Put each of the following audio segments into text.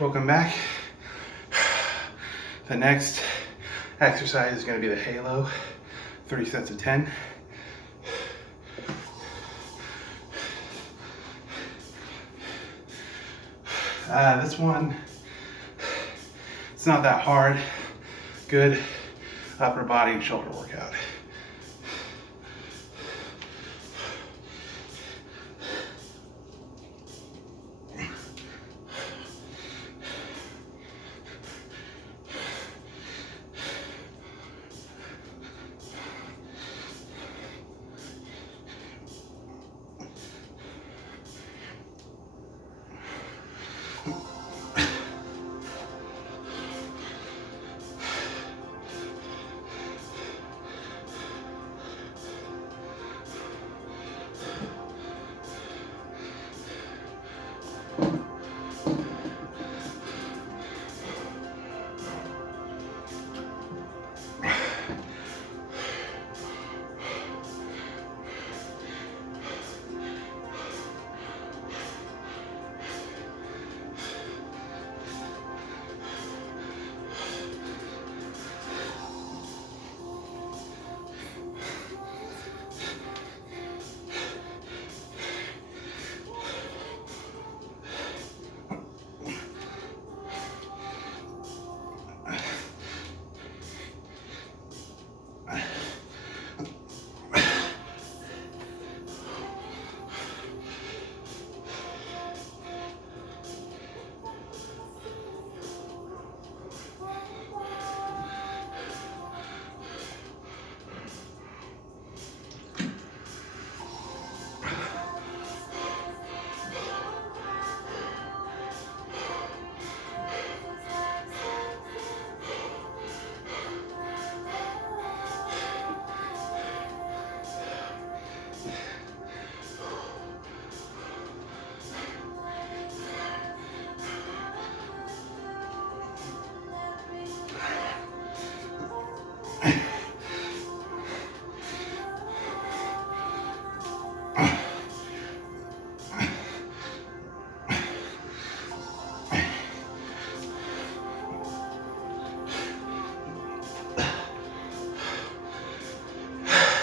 welcome back. The next exercise is going to be the halo, 3 sets of 10. This one, it's not that hard. Good upper body and shoulder workout.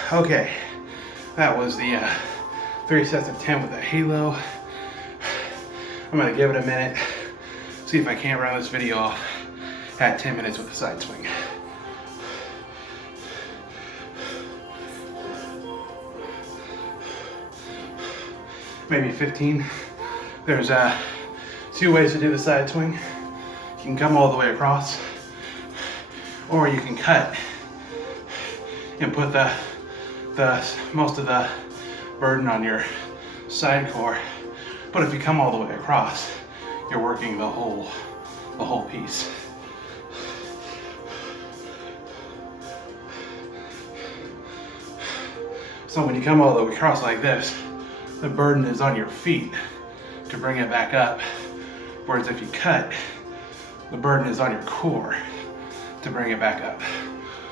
Okay, that was the 3 sets of 10 with the halo. I'm gonna give it a minute, see if I can't run this video off at 10 minutes with the side swing. Maybe 15. There's 2 ways to do the side swing. You can come all the way across, or you can cut and put the most of the burden on your side core. But if you come all the way across, you're working the whole piece. So when you come all the way across like this, the burden is on your feet to bring it back up. Whereas if you cut, the burden is on your core to bring it back up.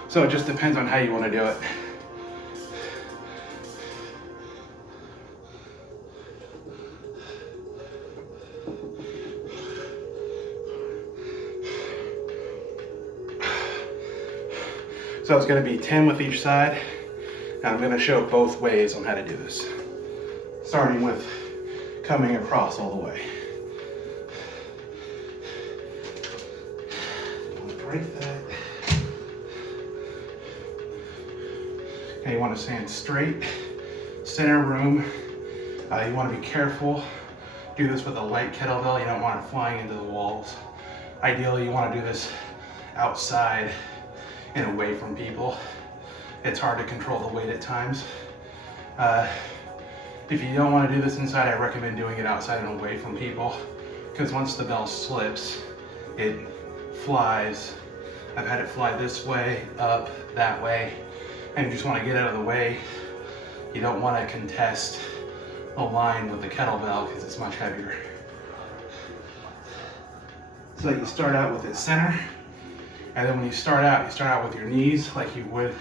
So it just depends on how you want to do it. So it's going to be 10 with each side. And I'm going to show both ways on how to do this. Starting with coming across all the way. Break that. Okay, you want to stand straight, center room. You want to be careful. Do this with a light kettlebell. You don't want it flying into the walls. Ideally, you want to do this outside and away from people. It's hard to control the weight at times. If you don't want to do this inside, I recommend doing it outside and away from people, because once the bell slips, it flies. I've had it fly this way, up, that way, and you just want to get out of the way. You don't want to contest a line with the kettlebell because it's much heavier. So you start out with it center, and then when you start out with your knees like you would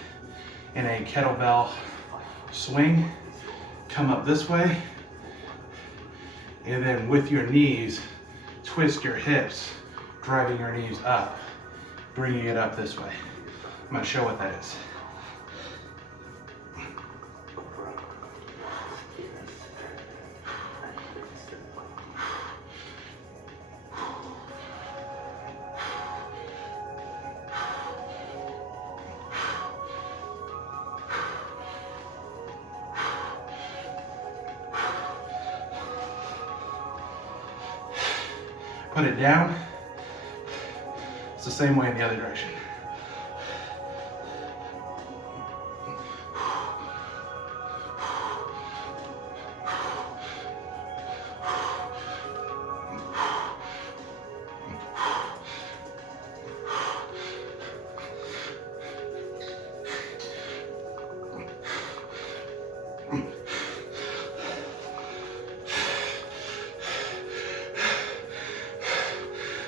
in a kettlebell swing. Come up this way, and then with your knees, twist your hips, driving your knees up, bringing it up this way. I'm going to show what that is. Put it down. It's the same way in the other direction.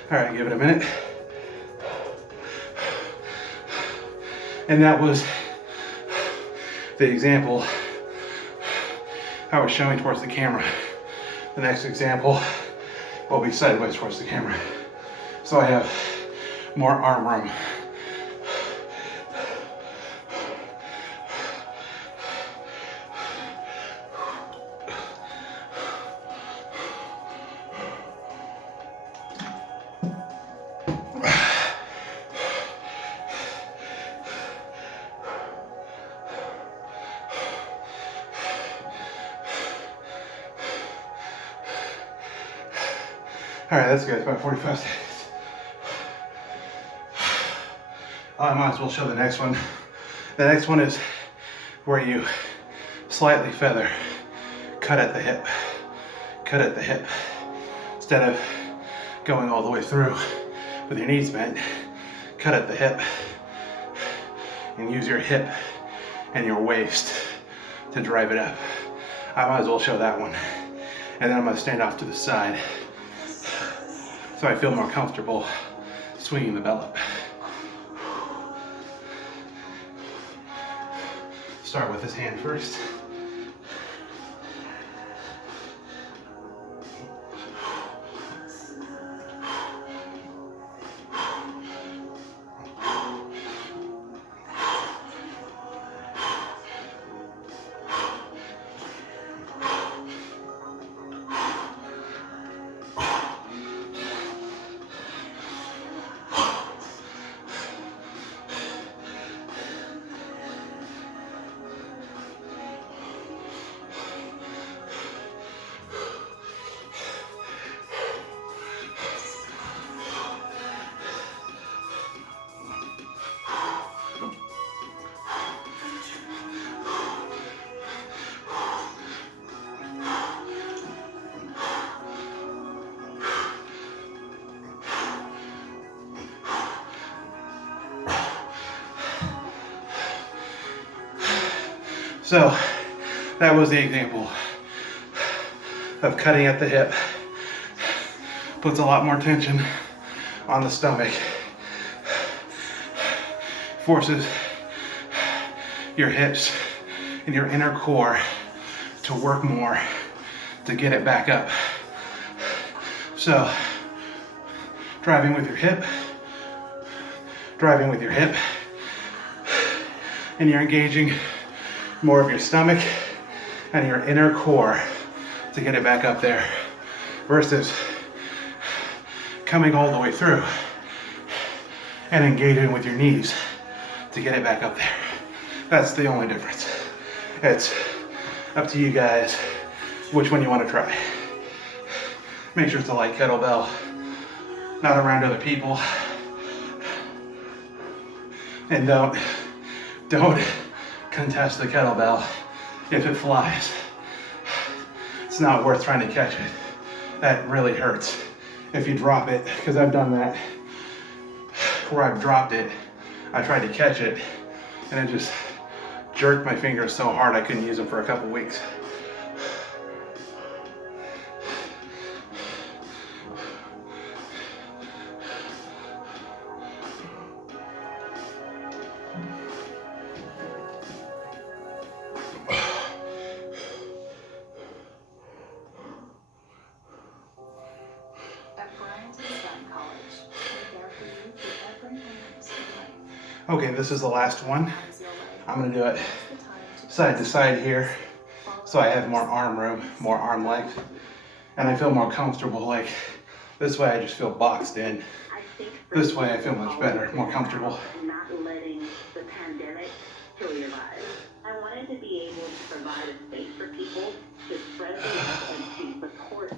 All right, give it a minute. And that was the example I was showing towards the camera. The next example will be sideways towards the camera. So I have more arm room. All right, that's good. It's about 45 seconds. I might as well show the next one. The next one is where you slightly feather, cut at the hip, cut at the hip. Instead of going all the way through with your knees bent, cut at the hip and use your hip and your waist to drive it up. I might as well show that one. And then I'm gonna stand off to the side so I feel more comfortable swinging the bell up. Start with this hand first. So that was the example of cutting at the hip. Puts a lot more tension on the stomach. Forces your hips and your inner core to work more to get it back up. So driving with your hip, and you're engaging more of your stomach and your inner core to get it back up there, versus coming all the way through and engaging with your knees to get it back up there. That's the only difference. It's up to you guys which one you want to try. Make sure it's a light kettlebell, not around other people. And don't contest the kettlebell if it flies. It's not worth trying to catch it. That really hurts if you drop it, because I've done that where I've dropped it. I tried to catch it and it just jerked my fingers so hard I couldn't use them for a couple weeks. Okay, this is the last one. I'm gonna do it side to side here, so I have more arm room, more arm length, and I feel more comfortable. Like this way I just feel boxed in. This way I feel much better, more comfortable. Not letting the pandemic kill your lives. I wanted to be able to provide a space for people to spread the love and to support.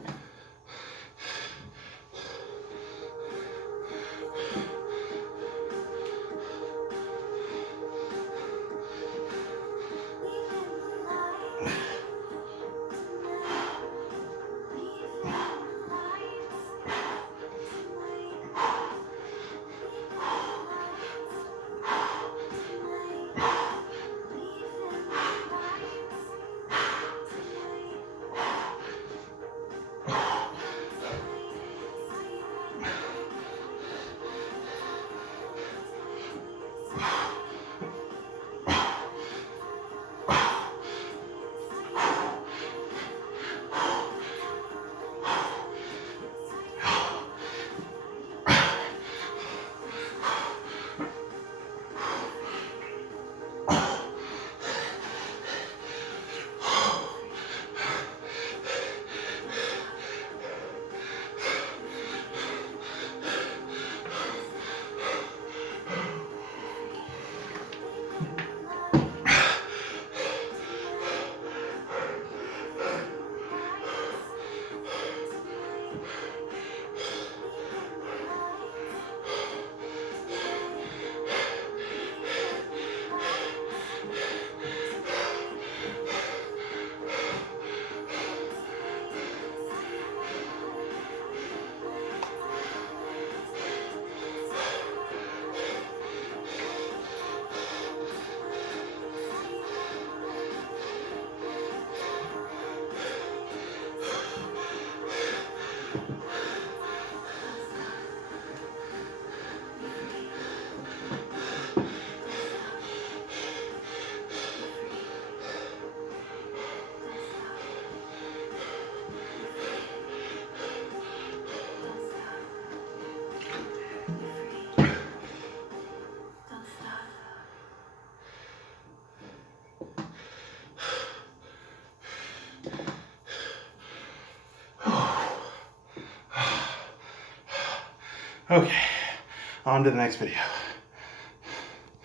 Okay, on to the next video.